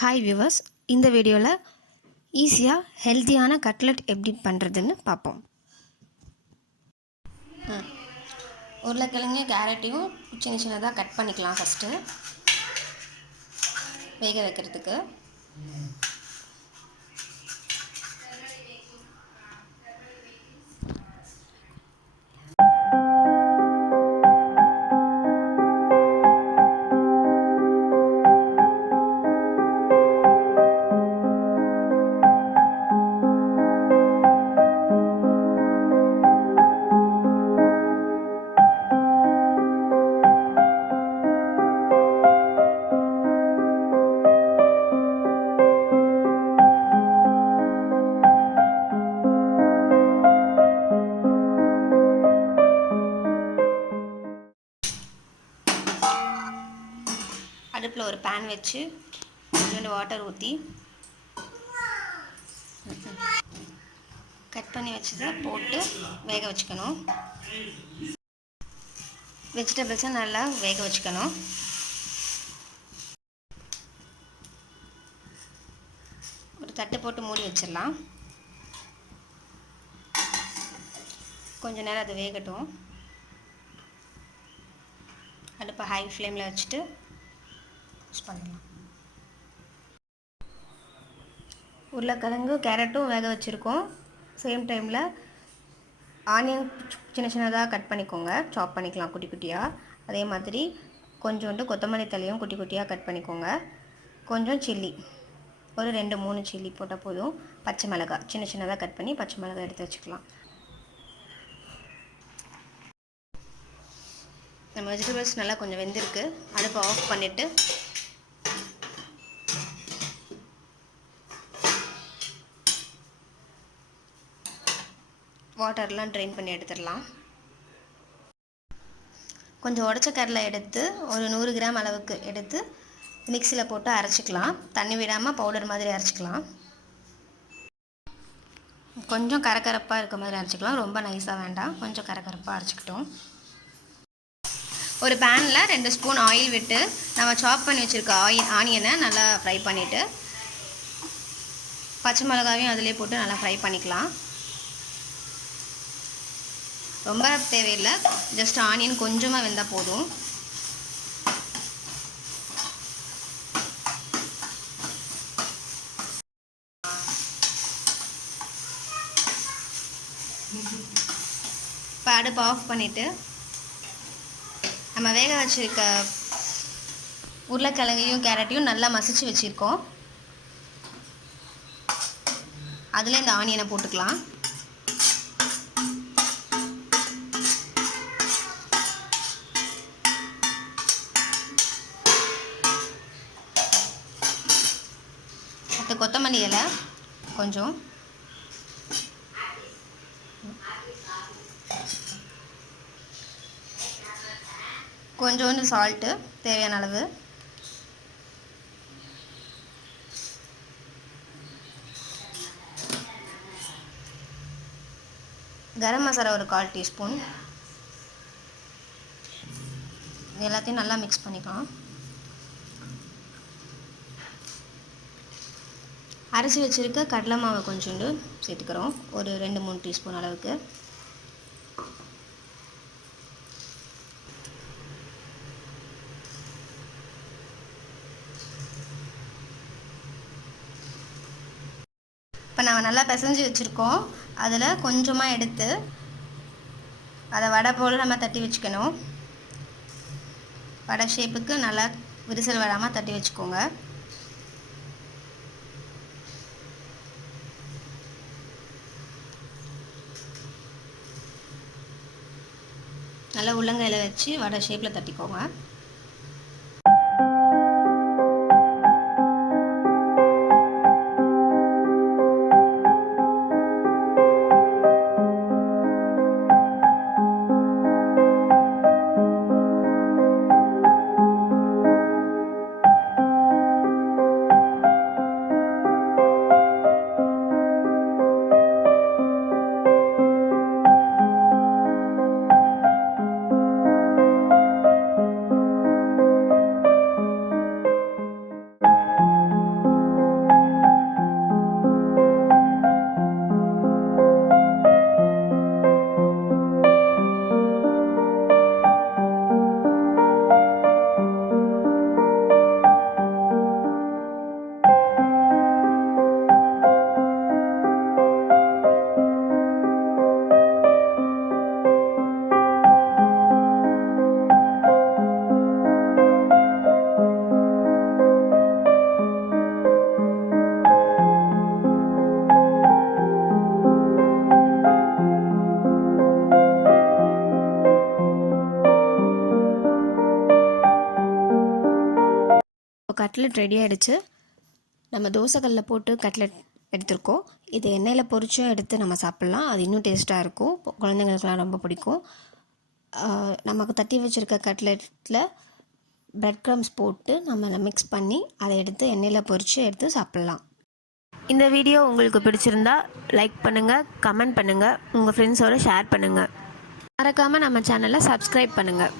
Hi viewers, இந்த வீடியோவில் ஈஸியாக ஹெல்த்தியான கட்லெட் எப்படி பண்ணுறதுன்னு பார்ப்போம். உருளைக்கிழங்கு கேரட்டையும் சின்ன சின்னதாக கட் பண்ணிக்கலாம். ஃபஸ்ட்டு வேக வைக்கிறதுக்கு அடுப்பில் ஒரு பேன் வச்சு கொஞ்சோண்டு வாட்டர் ஊற்றி கட் பண்ணி வச்சதை போட்டு வேக வச்சுக்கணும். வெஜிடபிள்ஸை நல்லா வேக வச்சுக்கணும். ஒரு தட்டு போட்டு மூடி வச்சிடலாம். கொஞ்ச நேரம் அது வேகட்டும். அடுப்பை ஹை ஃப்ளேமில் வச்சுட்டு பண்ணலாம். உருளைக்கிழங்கு கேரட்டும் வேக வச்சுருக்கோம். சேம் டைமில் ஆனியன் சின்ன சின்னதாக கட் பண்ணிக்கோங்க. சாப் பண்ணிக்கலாம் குட்டி குட்டியாக. அதே மாதிரி கொஞ்சோண்டு கொத்தமல்லி தழையும் குட்டி குட்டியாக கட் பண்ணிக்கோங்க. கொஞ்சம் சில்லி, ஒரு 2-3 சில்லி போட்டால் போதும். பச்சை மிளகாய் சின்ன சின்னதாக கட் பண்ணி பச்சை மிளகாய் எடுத்து வச்சுக்கலாம். நம்ம வெஜிடபிள்ஸ் நல்லா கொஞ்சம் வெந்திருக்கு. அடுப்பை ஆஃப் பண்ணிவிட்டு வாட்டர்லாம் ட்ரெயின் பண்ணி எடுத்துடலாம். கொஞ்சம் உடச்ச கடலை எடுத்து ஒரு 100 கிராம் அளவுக்கு எடுத்து மிக்சியில் போட்டு அரைச்சிக்கலாம். தண்ணி விடாமல் பவுடர் மாதிரி அரைச்சிக்கலாம். கொஞ்சம் கரகரப்பாக இருக்க மாதிரி அரைச்சிக்கலாம். ரொம்ப நைஸாக வேண்டாம், கொஞ்சம் கரகரப்பாக அரைச்சிக்கிட்டோம். ஒரு பேனில் 2 ஸ்பூன் ஆயில் விட்டு நம்ம சாப் பண்ணி வச்சுருக்க ஆனியனை நல்லா ஃப்ரை பண்ணிவிட்டு பச்சை மிளகாவையும் அதிலே போட்டு நல்லா ஃப்ரை பண்ணிக்கலாம். ரொம்ப தேவையில்லை, ஜஸ்ட் ஆனியன் கொஞ்சமாக வெந்தால் போதும். இப்போ அடுப்பு ஆஃப் பண்ணிவிட்டு நம்ம வேக வச்சுருக்க உருளைக்கிழங்கையும் கேரட்டையும் நல்லா மசிச்சு வச்சுருக்கோம். அதில் இந்த ஆனியனை போட்டுக்கலாம். அடுத்து கொத்தமல்லி இலை கொஞ்சம், கொஞ்சோண்டு சால்ட்டு தேவையான அளவு, கரம் மசாலா ஒரு 1/4 டீஸ்பூன். எல்லாத்தையும் நல்லா மிக்ஸ் பண்ணிக்கலாம். அரைச்சி வச்சுருக்க கடலை மாவு கொஞ்சோண்டு சேர்த்துக்கிறோம், ஒரு 2-3 டீஸ்பூன் அளவுக்கு. இப்போ நம்ம நல்லா பிசைஞ்சு வச்சுருக்கோம். அதில் கொஞ்சமாக எடுத்து அதை வடை போல் நம்ம தட்டி வச்சுக்கணும். வடை ஷேப்புக்கு நல்லா விரிசல் வராமல் தட்டி வச்சுக்கோங்க. நல்லா உள்ளங்கையில் வச்சு வடை ஷேப்பில் தட்டிக்கோங்க. கட்லெட் ரெடி ஆகிடுச்சு. நம்ம தோசைக்கல்லில் போட்டு கட்லெட் எடுத்துருக்கோம். இது எண்ணெயில் பொரிச்சும் எடுத்து நம்ம சாப்பிட்லாம். அது இன்னும் டேஸ்ட்டாக இருக்கும். குழந்தைங்களுக்குலாம் ரொம்ப பிடிக்கும். நமக்கு தட்டி வச்சுருக்க கட்லெட்டில் பிரெட் க்ரம்ஸ் போட்டு நம்ம மிக்ஸ் பண்ணி அதை எடுத்து எண்ணெயில் பொரித்து எடுத்து சாப்பிட்லாம். இந்த வீடியோ உங்களுக்கு பிடிச்சிருந்தா லைக் பண்ணுங்கள், கமெண்ட் பண்ணுங்கள், உங்கள் ஃப்ரெண்ட்ஸோடு ஷேர் பண்ணுங்கள். மறக்காமல் நம்ம சேனலை சப்ஸ்கிரைப் பண்ணுங்கள்.